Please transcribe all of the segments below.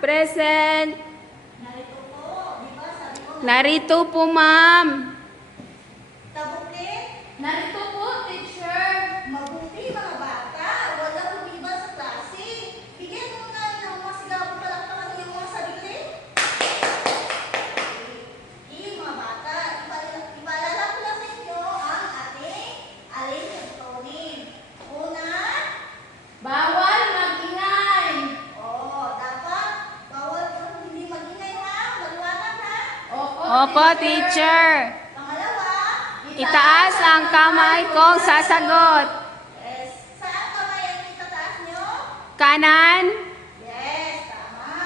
Present. Narito po. Di ba sabi ko? Narito po, ma'am. Tabukin. Narito po, teacher. Mabuti mga bata. Wala lumiba sa klase. Bigyan mo nga ng mga sigabong palakpakan yung mga sarili. Mga bata, ipaalala ko lang sa inyo ang ating alin-tutunin. Una, Bawal magingay. dapat bawal hindi magingay ha. Maliwanag ha. Opo, teacher. Pangalawa, Itaas ang kamay kong sasagot. saan kamay ang itataas nyo? Kanan. Yes, tama.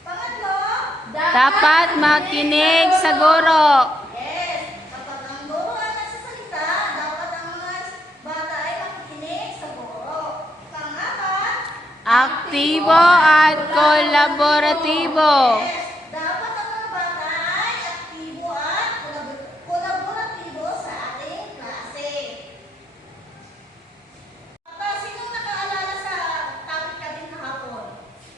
Pangatlo, Dapat makinig sa guro. yes, kapag ang guro ang nagsasalita, dapat ang mga bata ay makikinig sa guro. Pang-apat, Aktibo at kolaboratibo. yes, dapat ang mga bata ay aktibo at kolaboratibo sa ating klase. Sino nakaalala sa topic natin kahapon?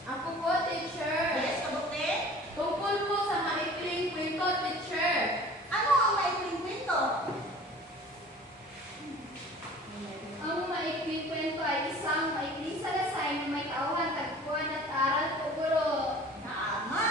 Ako po, teacher. Yes, kabuti? Tungkol po sa maikling kwento, teacher. Ano ang maikling kwento? Ang maikling kwento ay isang maikling salasay na may tauhan, tagpuan at aral po, guro. Tama.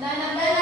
Handa na ba